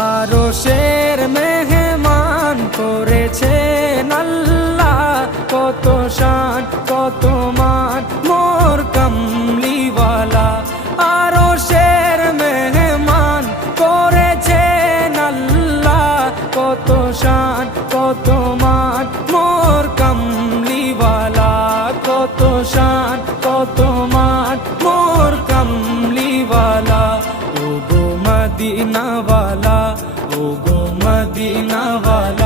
আরশের মেহমান করেছেন আল্লাহ, কত শান কত মান মোর কামলিওয়ালা। আরশের মেহমান করেছেন আল্লাহ, কত শান কত মান মোর কামলিওয়ালা, কত শান কত মান মোর কামলিওয়ালা। ও গো মদিনাওয়ালা, ও গো মদিনাওয়ালা।